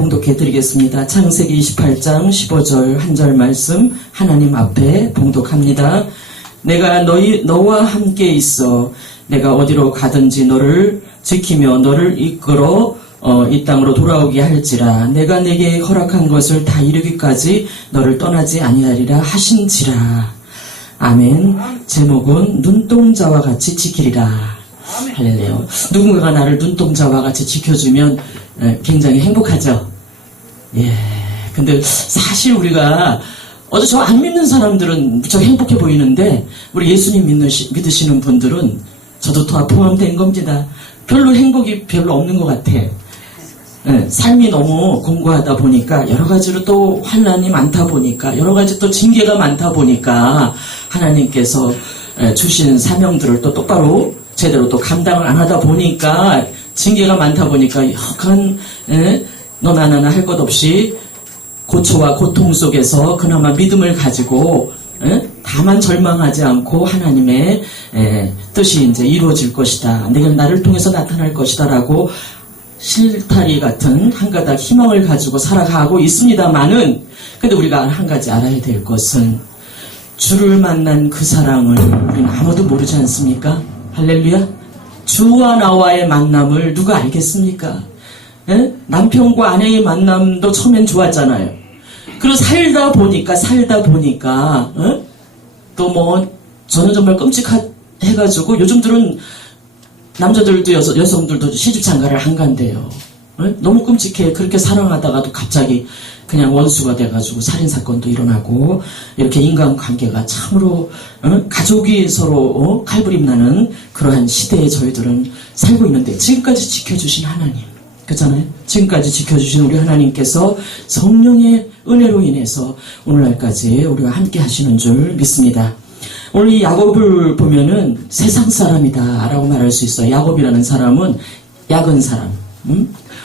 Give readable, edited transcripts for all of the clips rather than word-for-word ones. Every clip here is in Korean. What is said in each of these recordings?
봉독해 드리겠습니다. 창세기 28장 15절 한 절 말씀 하나님 앞에 봉독합니다. 내가 너와 함께 있어 내가 어디로 가든지 너를 지키며 너를 이끌어 이 땅으로 돌아오게 할지라. 내가 내게 허락한 것을 다 이루기까지 너를 떠나지 아니하리라 하신지라. 아멘. 제목은 눈동자와 같이 지키리라. 할렐루야. 누군가가 나를 눈동자와 같이 지켜주면 굉장히 행복하죠. 예. 근데 사실 우리가 저 안 믿는 사람들은 무척 행복해 보이는데 우리 예수님 믿으시는 분들은 저도 다 포함된 겁니다. 별로 행복이 별로 없는 것 같아. 예, 삶이 너무 공고하다 보니까 여러 가지로 또 환난이 많다 보니까 여러 가지 또 징계가 많다 보니까 하나님께서 주신 사명들을 또 똑바로 제대로 또 감당을 안 하다 보니까 징계가 많다 보니까 약간 너나 나나 할 것 없이 고초와 고통 속에서 그나마 믿음을 가지고 다만 절망하지 않고 하나님의 뜻이 이제 이루어질 것이다. 내가 나를 통해서 나타날 것이다라고 실타리 같은 한 가닥 희망을 가지고 살아가고 있습니다만은 근데 우리가 한 가지 알아야 될 것은 주를 만난 그 사랑을 우리는 아무도 모르지 않습니까? 할렐루야. 주와 나와의 만남을 누가 알겠습니까? 남편과 아내의 만남도 처음엔 좋았잖아요. 그리고 살다 보니까 또 뭐 저는 정말 끔찍해가지고 요즘들은 남자들도 여성들도 시집장가를 안 간대요. 너무 끔찍해. 그렇게 사랑하다가도 갑자기 그냥 원수가 돼가지고 살인사건도 일어나고 이렇게 인간관계가 참으로 가족이 서로 칼부림 나는 그러한 시대에 저희들은 살고 있는데 지금까지 지켜주신 하나님 그렇잖아요. 지금까지 지켜주신 우리 하나님께서 성령의 은혜로 인해서 오늘날까지 우리와 함께 하시는 줄 믿습니다. 오늘 이 야곱을 보면은 세상 사람이다 라고 말할 수 있어요. 야곱이라는 사람은 약은 사람.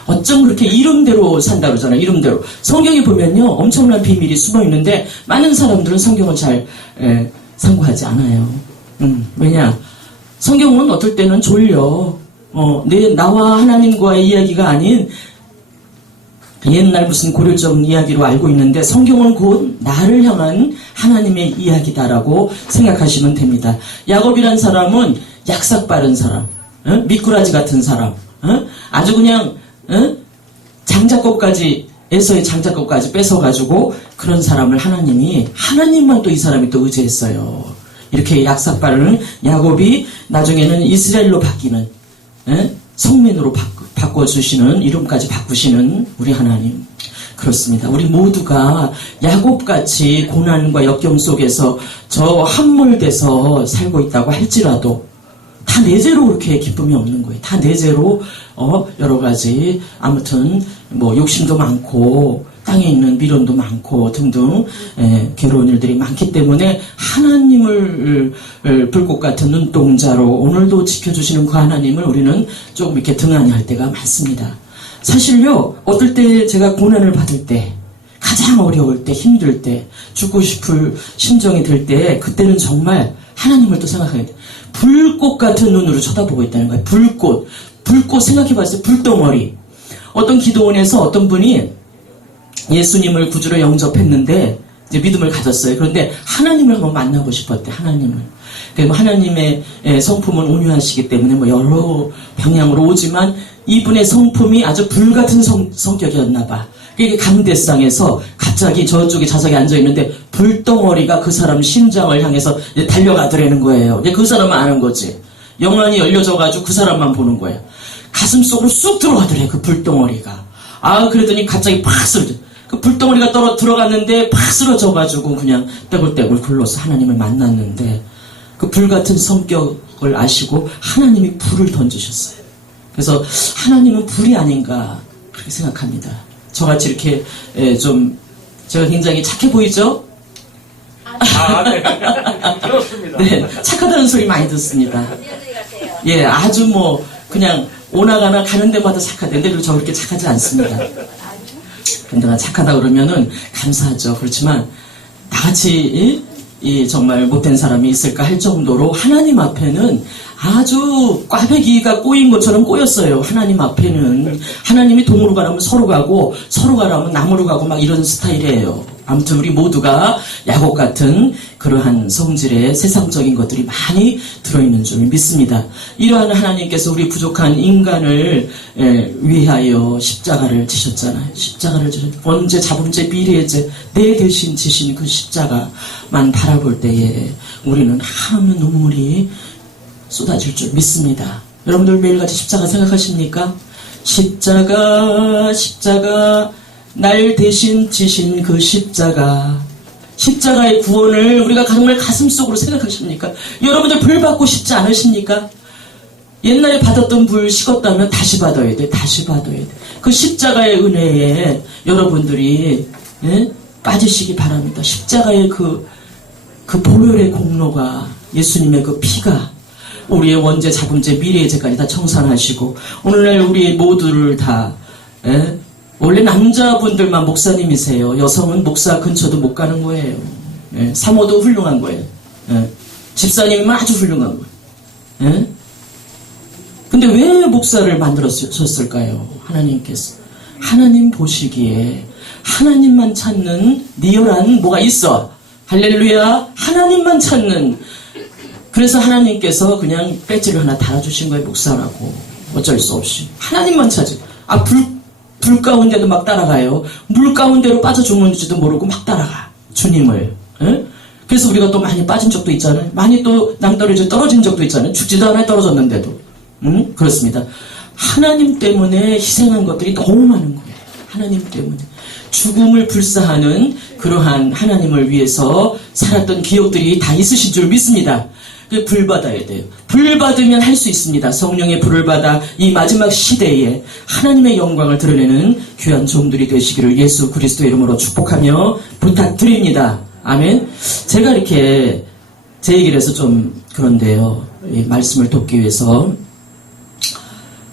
어쩜 그렇게 이름대로 산다 그러잖아요. 이름대로. 성경에 보면요. 엄청난 비밀이 숨어 있는데 많은 사람들은 성경을 잘 상고하지 않아요. 왜냐? 성경은 어떨 때는 졸려. 나와 하나님과의 이야기가 아닌 옛날 무슨 고려적 이야기로 알고 있는데 성경은 곧 나를 향한 하나님의 이야기다라고 생각하시면 됩니다. 야곱이란 사람은 약삭 빠른 사람, 미꾸라지 같은 사람, 아주 그냥 장작꽃까지 에서의 장작꽃까지 뺏어가지고 그런 사람을 하나님만 또 이 사람이 또 의지했어요. 이렇게 약삭 빠른 야곱이 나중에는 이스라엘로 바뀌는 성민으로 바꿔주시는 이름까지 바꾸시는 우리 하나님. 그렇습니다. 우리 모두가 야곱같이 고난과 역경 속에서 저 함몰돼서 살고 있다고 할지라도 다 내재로 그렇게 기쁨이 없는 거예요. 다 내재로 여러 가지 아무튼 뭐 욕심도 많고 땅에 있는 미련도 많고 등등 괴로운 일들이 많기 때문에 하나님을 불꽃 같은 눈동자로 오늘도 지켜주시는 그 하나님을 우리는 조금 이렇게 등한히 할 때가 많습니다. 사실요 어떨 때 제가 고난을 받을 때 가장 어려울 때 힘들 때 죽고 싶을 심정이 들 때 그때는 정말 하나님을 또 생각하게 돼요. 불꽃 같은 눈으로 쳐다보고 있다는 거예요. 불꽃 생각해봤어요. 불덩어리. 어떤 기도원에서 어떤 분이 예수님을 구주로 영접했는데 이제 믿음을 가졌어요. 그런데 하나님을 한번 만나고 싶었대. 하나님을. 하나님의 성품은 온유하시기 때문에 뭐 여러 방향으로 오지만 이분의 성품이 아주 불같은 성격이었나 봐. 이게 강대상에서 갑자기 저쪽에 좌석에 앉아있는데 불덩어리가 그 사람 심장을 향해서 달려가더라는 거예요. 그 사람만 아는 거지. 영안이 열려져가지고 그 사람만 보는 거예요. 가슴 속으로 쑥 들어가더래 그 불덩어리가. 그러더니 갑자기 팍 쓰러져. 그 불덩어리가 들어갔는데 팍 쓰러져가지고 그냥 떼굴떼굴 굴러서 하나님을 만났는데 그 불같은 성격을 아시고 하나님이 불을 던지셨어요. 그래서 하나님은 불이 아닌가 그렇게 생각합니다. 저같이 이렇게 좀 제가 굉장히 착해 보이죠? 네. 그렇습니다. 네, 착하다는 소리 많이 듣습니다. 예, 아주 뭐 그냥 오나가나 가는 데마다 착하대. 근데 저 그렇게 착하지 않습니다. 근데 나 착하다 그러면은 감사하죠. 그렇지만 나같이 이 정말 못된 사람이 있을까 할 정도로 하나님 앞에는 아주 꽈배기가 꼬인 것처럼 꼬였어요. 하나님 앞에는. 하나님이 동으로 가라면 서로 가고 서로 가라면 남으로 가고 막 이런 스타일이에요. 아무튼 우리 모두가 야곱 같은 그러한 성질의 세상적인 것들이 많이 들어있는 줄 믿습니다. 이러한 하나님께서 우리 부족한 인간을 위하여 십자가를 지셨잖아요. 십자가를 지셨. 원죄, 자범죄, 비례죄 내 대신 지신 그 십자가만 바라볼 때에 우리는 한없는 눈물이 쏟아질 줄 믿습니다. 여러분들 매일같이 십자가 생각하십니까? 십자가, 십자가, 날 대신 지신 그 십자가, 십자가의 구원을 우리가 정말 가슴속으로 생각하십니까? 여러분들 불 받고 싶지 않으십니까? 옛날에 받았던 불 식었다면 다시 받아야 돼. 다시 받아야 돼. 그 십자가의 은혜에 여러분들이 빠지시기 바랍니다. 십자가의 그 보혈의 공로가, 예수님의 그 피가 우리의 원죄, 자범죄, 미래의 죄까지 다 청산하시고 오늘날 우리 모두를 다 원래 남자분들만 목사님이세요. 여성은 목사 근처도 못 가는 거예요. 사모도 훌륭한 거예요. 집사님이면 아주 훌륭한 거예요. 근데 왜 목사를 만들었을까요? 하나님께서. 하나님 보시기에 하나님만 찾는 리얼한 뭐가 있어. 할렐루야. 하나님만 찾는. 그래서 하나님께서 그냥 배지를 하나 달아주신 거예요. 목사라고. 어쩔 수 없이. 하나님만 찾아. 불 가운데도 막 따라가요. 물 가운데로 빠져 죽는지도 모르고 막 따라가. 주님을. 그래서 우리가 또 많이 빠진 적도 있잖아요. 많이 또 낭떠러지 떨어진 적도 있잖아요. 죽지도 않아요. 떨어졌는데도. 그렇습니다. 하나님 때문에 희생한 것들이 너무 많은 거예요. 하나님 때문에. 죽음을 불사하는 그러한 하나님을 위해서 살았던 기억들이 다 있으신 줄 믿습니다. 불 받아야 돼요. 불 받으면 할 수 있습니다. 성령의 불을 받아 이 마지막 시대에 하나님의 영광을 드러내는 귀한 종들이 되시기를 예수 그리스도의 이름으로 축복하며 부탁드립니다. 아멘. 제가 이렇게 제 얘기를 해서 좀 그런데요. 이 말씀을 돕기 위해서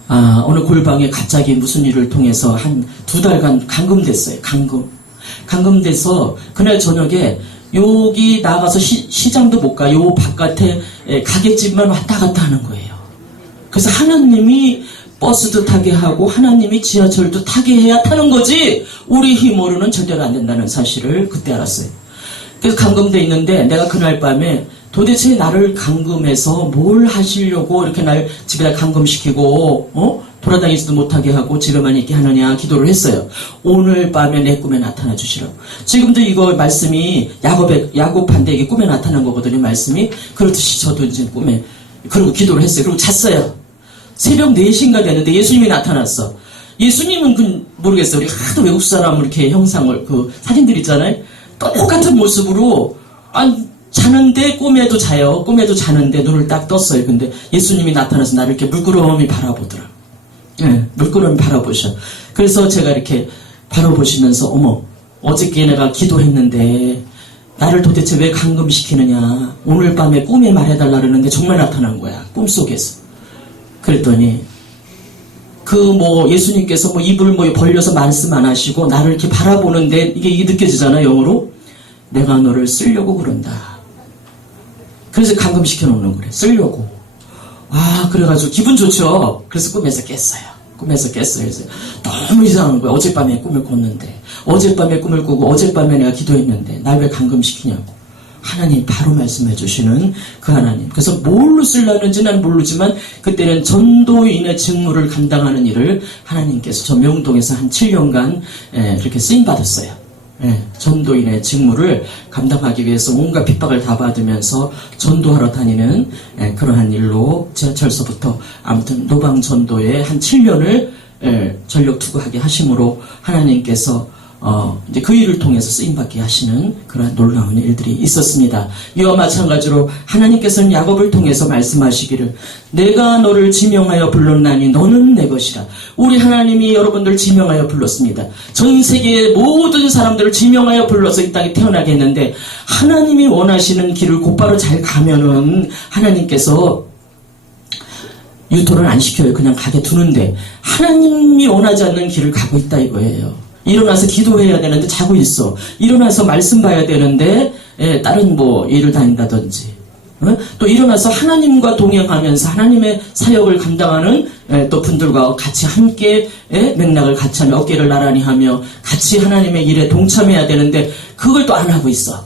어느 골방에 갑자기 무슨 일을 통해서 한 2달간 감금됐어요. 감금돼서 그날 저녁에 여기 나가서 시장도 못 가. 요 바깥에 가게집만 왔다 갔다 하는 거예요. 그래서 하나님이 버스도 타게 하고 하나님이 지하철도 타게 해야 타는 거지 우리 힘으로는 절대로 안 된다는 사실을 그때 알았어요. 그래서 감금돼 있는데 내가 그날 밤에 도대체 나를 감금해서 뭘 하시려고 이렇게 날 집에다 감금시키고 돌아다니지도 못하게 하고 집에만 있게 하느냐 기도를 했어요. 오늘 밤에 내 꿈에 나타나 주시라고. 지금도 이거 말씀이 야곱한테 꿈에 나타난 거거든요. 말씀이. 그렇듯이 저도 이제 꿈에 그리고 기도를 했어요. 그리고 잤어요. 새벽 4시인가 됐는데 예수님이 나타났어. 예수님은 모르겠어요. 우리 하도 외국 사람 이렇게 형상을 사진들 있잖아요. 똑같은 모습으로 자는데 꿈에도 자요. 꿈에도 자는데 눈을 딱 떴어요. 근데 예수님이 나타나서 나를 이렇게 물끄러미 바라보더라. 물끄러미 바라보셔. 그래서 제가 이렇게 바라보시면서 어머 어저께 내가 기도했는데 나를 도대체 왜 감금시키느냐. 오늘 밤에 꿈에 말해달라 그러는데 정말 나타난 거야. 꿈속에서. 그랬더니 예수님께서 입을 벌려서 말씀 안 하시고 나를 이렇게 바라보는데 이게 느껴지잖아. 영어로. 내가 너를 쓰려고 그런다. 그래서 감금시켜 놓는 거래. 쓰려고. 그래가지고 기분 좋죠. 그래서 꿈에서 깼어요. 그래서 너무 이상한 거야. 어젯밤에 꿈을 꿨는데. 어젯밤에 꿈을 꾸고 어젯밤에 내가 기도했는데 날 왜 감금시키냐고. 하나님 바로 말씀해 주시는 그 하나님. 그래서 뭘로 쓰려는지 난 모르지만 그때는 전도인의 직무를 감당하는 일을 하나님께서 저 명동에서 한 7년간 그렇게 쓰임받았어요. 전도인의 직무를 감당하기 위해서 온갖 핍박을 다 받으면서 전도하러 다니는 그러한 일로 지하철서부터 아무튼 노방 전도에 한 7년을 전력 투구하게 하심으로 하나님께서 이제 그 일을 통해서 쓰임받게 하시는 그런 놀라운 일들이 있었습니다. 이와 마찬가지로 하나님께서는 야곱을 통해서 말씀하시기를 내가 너를 지명하여 불렀나니 너는 내 것이라. 우리 하나님이 여러분들 지명하여 불렀습니다. 전 세계의 모든 사람들을 지명하여 불러서 이 땅에 태어나게 했는데 하나님이 원하시는 길을 곧바로 잘 가면은 하나님께서 유토를 안 시켜요. 그냥 가게 두는데 하나님이 원하지 않는 길을 가고 있다 이거예요. 일어나서 기도해야 되는데 자고 있어. 일어나서 말씀 봐야 되는데 다른 뭐 일을 다닌다든지 또 일어나서 하나님과 동행하면서 하나님의 사역을 감당하는 또 분들과 같이 함께 맥락을 같이 하며 어깨를 나란히 하며 같이 하나님의 일에 동참해야 되는데 그걸 또 안 하고 있어.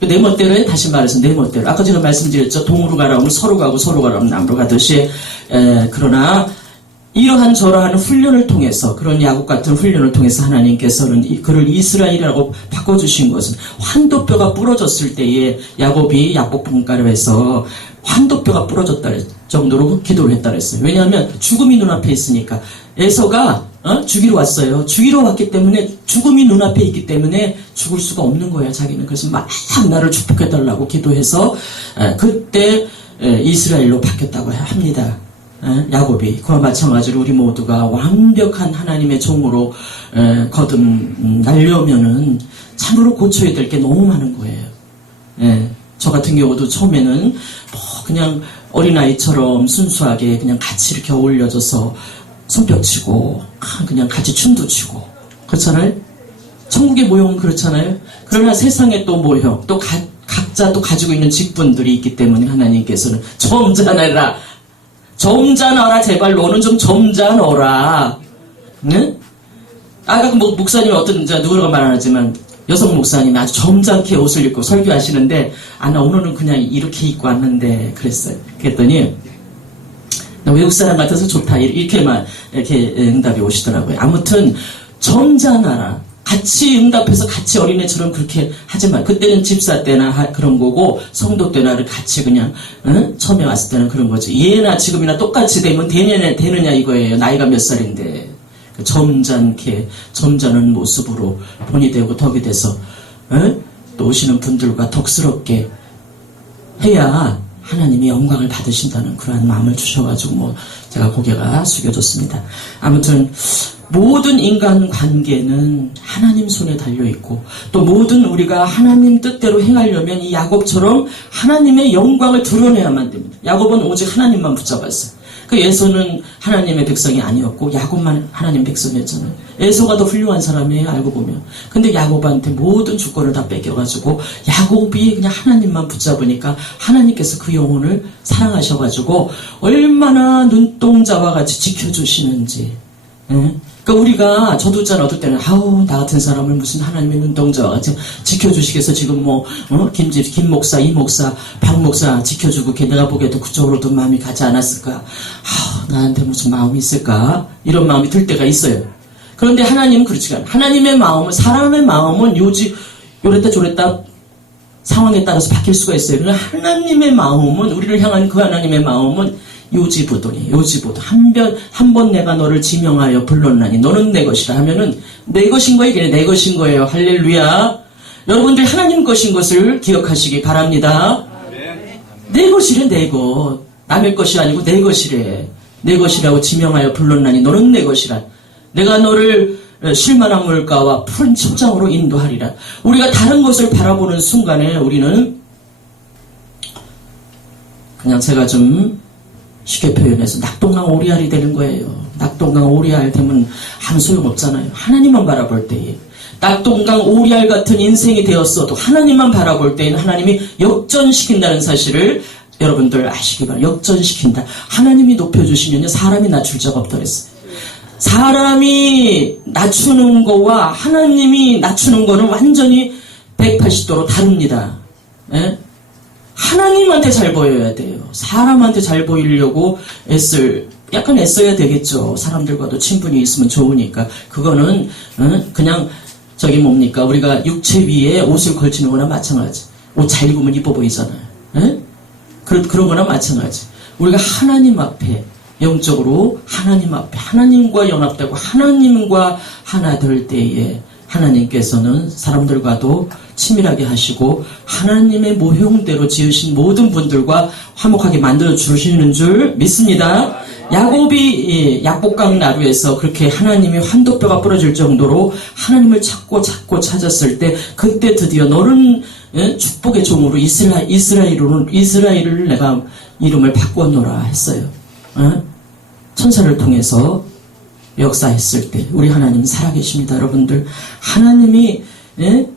내 멋대로 해. 다시 말해서 내 멋대로. 아까 제가 말씀드렸죠. 동으로 가라면 서로 가고 서로 가라면 남으로 가듯이 그러나 이러한 저러한 훈련을 통해서 그런 야곱 같은 훈련을 통해서 하나님께서는 그를 이스라엘이라고 바꿔주신 것은 환도뼈가 부러졌을 때에 야곱이 야복분가루에서 환도뼈가 부러졌다 정도로 기도를 했다 그랬어요. 왜냐하면 죽음이 눈앞에 있으니까 에서가 죽이러 왔어요. 죽이러 왔기 때문에 죽음이 눈앞에 있기 때문에 죽을 수가 없는 거야 자기는. 그래서 막 나를 축복해달라고 기도해서 그때 이스라엘로 바뀌었다고 합니다. 야곱이. 그와 마찬가지로 우리 모두가 완벽한 하나님의 종으로 날려면은 참으로 고쳐야 될 게 너무 많은 거예요. 저 같은 경우도 처음에는 뭐 그냥 어린아이처럼 순수하게 그냥 같이 이렇게 어울려져서 손뼉 치고 그냥 같이 춤도 추고 그렇잖아요. 천국의 모형은 그렇잖아요. 그러나 세상에 또 모형 또 각자 또 가지고 있는 직분들이 있기 때문에 하나님께서는 점잖아라. 점잖아라. 제발 너는 좀 점잖아라. 응? 아까 그 목사님 어떤 누구라고 말 안 하지만 여성 목사님이 아주 점잖게 옷을 입고 설교하시는데 나 오늘은 그냥 이렇게 입고 왔는데 그랬어요. 그랬더니 나 외국 사람 같아서 좋다 이렇게만 이렇게 응답이 오시더라고요. 아무튼 점잖아라. 같이 응답해서 같이 어린애처럼 그렇게 하지 마. 그때는 집사 때나 그런 거고 성도 때나를 같이 그냥 처음에 왔을 때는 그런 거지. 예나 지금이나 똑같이 되면 되느냐 이거예요. 나이가 몇 살인데. 점잖게 점잖은 모습으로 본이 되고 덕이 돼서 또 오시는 분들과 덕스럽게 해야 하나님이 영광을 받으신다는 그러한 마음을 주셔가지고 뭐 제가 고개가 숙여졌습니다. 아무튼 모든 인간 관계는 하나님 손에 달려있고 또 모든 우리가 하나님 뜻대로 행하려면 이 야곱처럼 하나님의 영광을 드러내야만 됩니다. 야곱은 오직 하나님만 붙잡았어요. 그 에서는 하나님의 백성이 아니었고 야곱만 하나님 백성이었잖아요. 에서가 더 훌륭한 사람이에요. 알고 보면. 근데 야곱한테 모든 주권을 다 뺏겨가지고 야곱이 그냥 하나님만 붙잡으니까 하나님께서 그 영혼을 사랑하셔가지고 얼마나 눈동자와 같이 지켜주시는지. 그러니까 우리가 저도 있잖아 어떨 때는 나 같은 사람을 무슨 하나님의 눈동자와 같이 지켜주시겠어 지금 뭐 김 목사 이 목사 박 목사 지켜주고 내가 보기에도 그쪽으로도 마음이 가지 않았을까. 나한테 무슨 마음이 있을까 이런 마음이 들 때가 있어요. 그런데 하나님은 그렇지가 않아요. 하나님의 마음은 사람의 마음은 요랬다 저랬다 상황에 따라서 바뀔 수가 있어요. 그러나 하나님의 마음은 우리를 향한 그 하나님의 마음은 요지보도 한 번 내가 너를 지명하여 불렀나니 너는 내 것이라 하면은 내 것인 거예요. 이게 내 것인 거예요. 할렐루야. 여러분들 하나님 것인 것을 기억하시기 바랍니다. 내 것이래 내 것. 남의 것이 아니고 내 것이래. 내 것이라고 지명하여 불렀나니 너는 내 것이라. 내가 너를 쉴만한 물가와 푸른 초장으로 인도하리라. 우리가 다른 것을 바라보는 순간에 우리는 그냥 제가 좀 쉽게 표현해서 낙동강 오리알이 되는 거예요. 낙동강 오리알 되면 아무 소용없잖아요. 하나님만 바라볼 때에 낙동강 오리알 같은 인생이 되었어도 하나님만 바라볼 때에는 하나님이 역전시킨다는 사실을 여러분들 아시기 바랍니다. 역전시킨다. 하나님이 높여주시면 사람이 낮출 자가 없다 그랬어요. 사람이 낮추는 거와 하나님이 낮추는 거는 완전히 180도로 다릅니다. 예? 하나님한테 잘 보여야 돼요. 사람한테 잘 보이려고 약간 애써야 되겠죠. 사람들과도 친분이 있으면 좋으니까. 그거는 그냥 뭡니까 우리가 육체 위에 옷을 걸치는 거나 마찬가지. 옷 잘 입으면 이뻐 보이잖아요. 그런 거나 마찬가지. 우리가 하나님 앞에 영적으로 하나님 앞에 하나님과 연합되고 하나님과 하나 될 때에 하나님께서는 사람들과도 친밀하게 하시고 하나님의 모형대로 지으신 모든 분들과 화목하게 만들어 주시는 줄 믿습니다. 야곱이 약복강 나루에서 그렇게 하나님의 환도뼈가 부러질 정도로 하나님을 찾고 찾았을 때 그때 드디어 너는 축복의 종으로 이스라엘을 내가 이름을 바꾸었노라 했어요. 천사를 통해서 역사했을 때 우리 하나님 살아계십니다. 여러분들 하나님이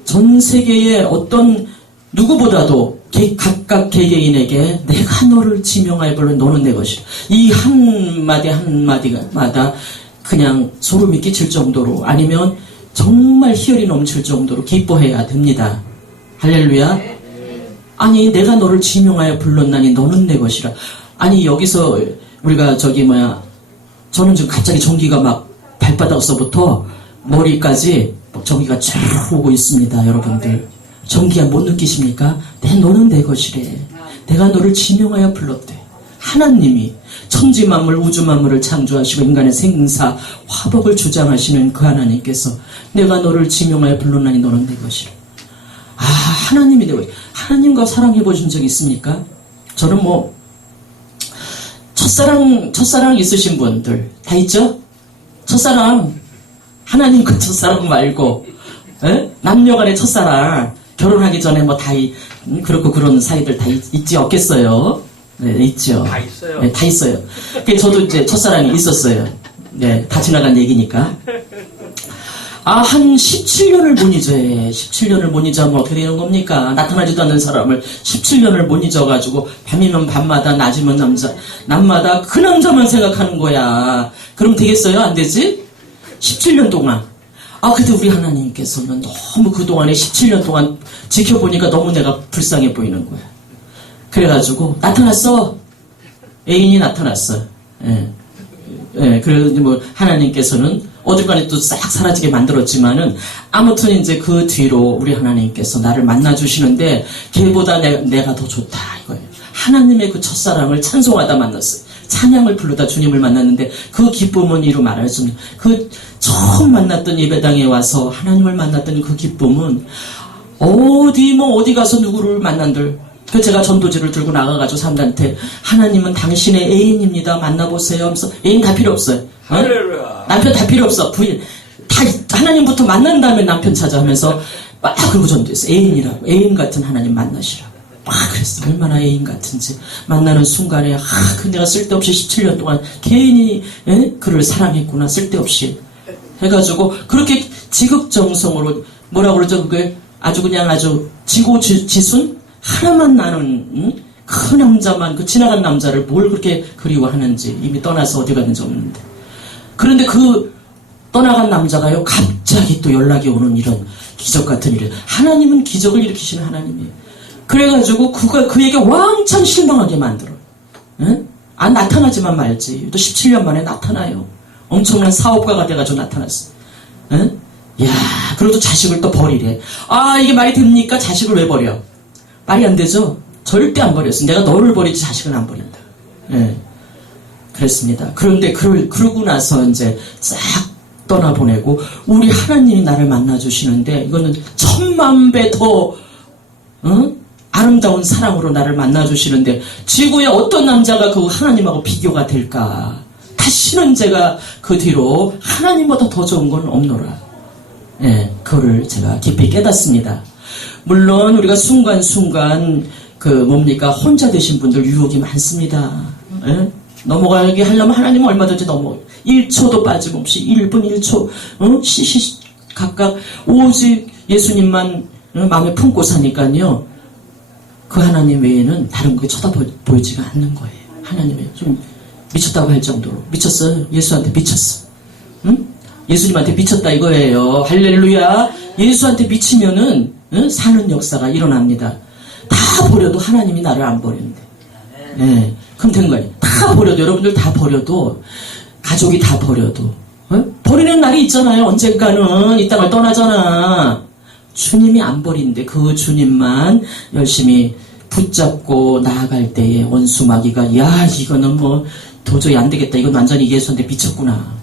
전 세계의 어떤 누구보다도 각각 개개인에게 내가 너를 지명하여 불러 너는 내 것이라. 이 한마디 한마디마다 그냥 소름이 끼칠 정도로 아니면 정말 희열이 넘칠 정도로 기뻐해야 됩니다. 할렐루야. 아니 내가 너를 지명하여 불렀나니 너는 내 것이라. 아니 여기서 우리가 저는 지금 갑자기 전기가 막 발바닥서부터 머리까지 전기가 쫙 오고 있습니다. 여러분들 전기야 못 느끼십니까? 너는 내 것이래. 내가 너를 지명하여 불렀대. 하나님이 천지만물 우주만물을 창조하시고 인간의 생사 화복을 주장하시는 그 하나님께서 내가 너를 지명하여 불렀나니 너는 내 것이래. 하나님이 내 것이래. 하나님과 사랑해 보신 적 있습니까? 저는 첫사랑 있으신 분들 다 있죠? 첫사랑 하나님과 첫사랑 말고 남녀간의 첫사랑 결혼하기 전에 그렇고 그런 사이들 다 있지 없겠어요? 네, 있죠. 다 있어요. 네, 다 있어요. 저도 이제 첫사랑이 있었어요. 네, 다 지나간 얘기니까. 한 17년을 못 잊어. 17년을 못 잊으면 어떻게 되는 겁니까? 나타나지도 않는 사람을 17년을 못 잊어가지고 밤이면 밤마다 낮이면 낮마다 그 남자만 생각하는 거야. 그럼 되겠어요? 안 되지? 17년 동안. 근데 우리 하나님께서는 너무 그동안에 17년 동안 지켜보니까 너무 내가 불쌍해 보이는 거야. 그래가지고 나타났어. 애인이 나타났어. 그래서 하나님께서는 어딜간에 또 싹 사라지게 만들었지만은 아무튼 이제 그 뒤로 우리 하나님께서 나를 만나주시는데 걔보다 내가 더 좋다 이거예요. 하나님의 그 첫사랑을 찬송하다 만났어요. 찬양을 부르다 주님을 만났는데 그 기쁨은 이루 말할 수 없는 그 처음 만났던 예배당에 와서 하나님을 만났던 그 기쁨은 어디 가서 누구를 만난들 제가 전도지를 들고 나가가지고 사람들한테 하나님은 당신의 애인입니다. 만나보세요 하면서 애인 다 필요 없어요. 남편 다 필요 없어. 부인 다 하나님부터 만난 다음에 남편 찾아 하면서 막 그러고 전도했어. 애인이라고. 애인 같은 하나님 만나시라고. 그랬어. 얼마나 애인 같은지. 만나는 순간에 그 내가 쓸데없이 17년 동안 개인이 그를 사랑했구나. 쓸데없이 해가지고 그렇게 지극정성으로 뭐라고 그러죠? 그게 아주 지고지순 하나만 나는 그 남자만 그 지나간 남자를 뭘 그렇게 그리워하는지 이미 떠나서 어디 갔는지 없는데 그런데 그 떠나간 남자가요 갑자기 또 연락이 오는 이런 기적 같은 일이에요. 하나님은 기적을 일으키시는 하나님이에요. 그래가지고 그에게 왕창 실망하게 만들어. 안 나타나지만 말지. 또 17년 만에 나타나요. 엄청난 사업가가 돼가지고 나타났어. 야, 그래도 자식을 또 버리래. 이게 말이 됩니까? 자식을 왜 버려? 말이 안 되죠? 절대 안 버렸어. 내가 너를 버리지 자식은 안 버린다. 그랬습니다. 그런데 그러고 나서 이제 싹 떠나보내고 우리 하나님이 나를 만나주시는데 이거는 10,000배 더 아름다운 사랑으로 나를 만나주시는데 지구에 어떤 남자가 그 하나님하고 비교가 될까? 다시는 제가 그 뒤로 하나님보다 더 좋은 건 없노라. 그거를 제가 깊이 깨닫습니다. 물론 우리가 순간순간 혼자 되신 분들 유혹이 많습니다. 넘어가게 하려면 하나님은 얼마든지 1초도 빠짐없이 1분 1초 각각 오직 예수님만 마음에 품고 사니까요. 그 하나님 외에는 다른 게 쳐다보이지가 않는 거예요. 하나님이 좀 미쳤다고 할 정도로 미쳤어요. 예수한테 미쳤어. 예수님한테 미쳤다 이거예요. 할렐루야. 예수한테 미치면은 사는 역사가 일어납니다. 다 버려도 하나님이 나를 안 버리는데. 그럼 된 거예요. 다 버려도 여러분들 다 버려도 가족이 다 버려도 버리는 날이 있잖아요. 언젠가는 이 땅을 떠나잖아. 주님이 안 버린데 그 주님만 열심히 붙잡고 나아갈 때에 원수 마귀가 이거는 도저히 안 되겠다. 이건 완전히 예수한테 미쳤구나.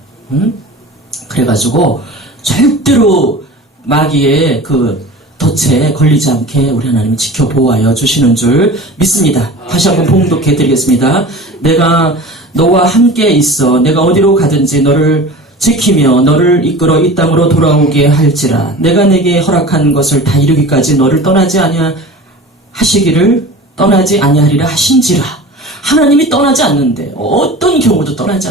그래가지고 절대로 마귀의 그 덫에 걸리지 않게 우리 하나님이 지켜보아여 주시는 줄 믿습니다. 다시 한번 봉독해 드리겠습니다. 내가 너와 함께 있어 내가 어디로 가든지 너를 지키며 너를 이끌어 이 땅으로 돌아오게 할지라 내가 내게 허락한 것을 다 이루기까지 너를 떠나지 아니하리라 하신지라. 하나님이 떠나지 않는데 어떤 경우도 떠나지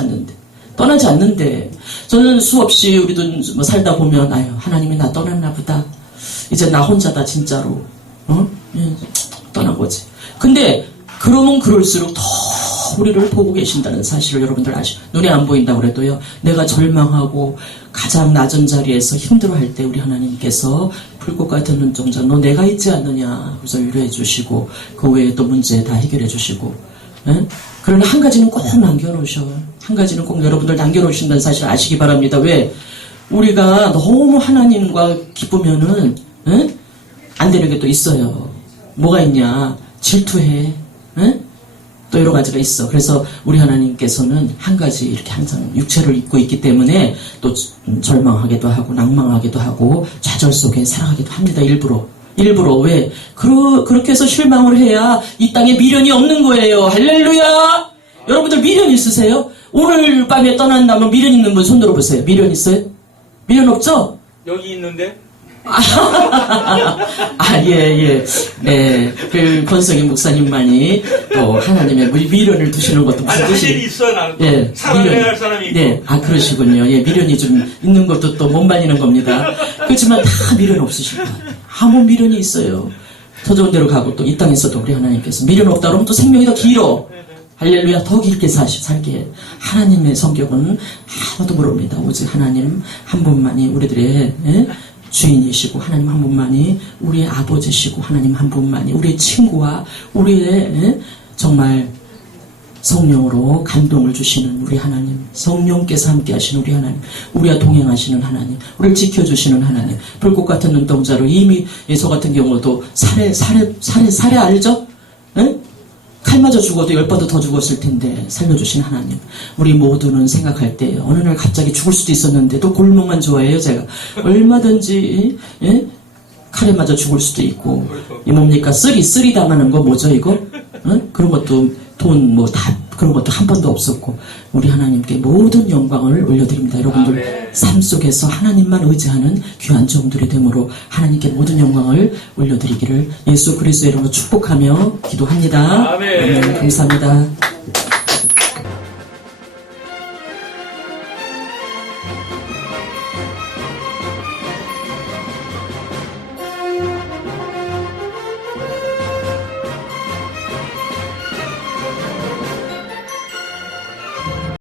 않는데 저는 수없이 우리도 살다 보면 하나님이 나 떠났나 보다. 이제 나 혼자다 진짜로. 떠난 거지. 근데 그러면 그럴수록 더 우리를 보고 계신다는 사실을 여러분들 눈에 안 보인다고 그래도요. 내가 절망하고 가장 낮은 자리에서 힘들어할 때 우리 하나님께서 불꽃 같은 눈동자 너 내가 있지 않느냐 그래서 위로해 주시고 그 외에 또 문제 다 해결해 주시고 그러나 한 가지는 꼭 남겨놓으셔. 한 가지는 꼭 여러분들 남겨놓으신다는 사실을 아시기 바랍니다. 왜? 우리가 너무 하나님과 기쁘면은 안 되는 게 또 있어요. 뭐가 있냐? 질투해. 또 여러 가지가 있어. 그래서 우리 하나님께서는 한 가지 이렇게 항상 육체를 입고 있기 때문에 또 절망하기도 하고 낭망하기도 하고 좌절 속에 살아가기도 합니다. 일부러 왜? 그렇게 해서 실망을 해야 이 땅에 미련이 없는 거예요. 할렐루야! 여러분들 미련 있으세요? 오늘 밤에 떠난다면 미련 있는 분 손 들어보세요. 미련 있어요? 미련 없죠? 여기 있는데? 예. 네, 그 권성희 목사님만이 또 하나님의 미련을 두시는 것도 무슨 뜻이? 사실이 있어, 나는. 예, 사랑해야 할 사람이 있고. 네, 그러시군요. 예, 미련이 좀 있는 것도 또 못 말리는 겁니다. 그렇지만 다 미련 없으실 거예요. 아무 미련이 있어요. 더 좋은 데로 가고 또 이 땅에서도 우리 하나님께서 미련 없다 그러면 또 생명이 더 길어. 할렐루야, 더 길게 살게 해. 하나님의 성격은 아무도 모릅니다. 오직 하나님 한 분만이 우리들의 주인이시고 하나님 한 분만이 우리의 아버지시고 하나님 한 분만이 우리의 친구와 우리의 정말 성령으로 감동을 주시는 우리 하나님, 성령께서 함께 하시는 우리 하나님, 우리와 동행하시는 하나님, 우리를 지켜주시는 하나님, 불꽃 같은 눈동자로 이미 저 같은 경우도 살해 알죠? 칼 맞아 죽어도 10번도 더 죽었을 텐데 살려주신 하나님, 우리 모두는 생각할 때 어느 날 갑자기 죽을 수도 있었는데 또 골목만 좋아해요. 제가 얼마든지 칼에 맞아 죽을 수도 있고 이 뭡니까 쓰리 당하는 거 뭐죠 이거? 그런 것도 돈 뭐 다 그런 것도 한 번도 없었고 우리 하나님께 모든 영광을 올려드립니다. 여러분들 삶 속에서 하나님만 의지하는 귀한 종들이 되므로 하나님께 모든 영광을 올려드리기를 예수 그리스도의 이름으로 축복하며 기도합니다. 아멘. 감사합니다.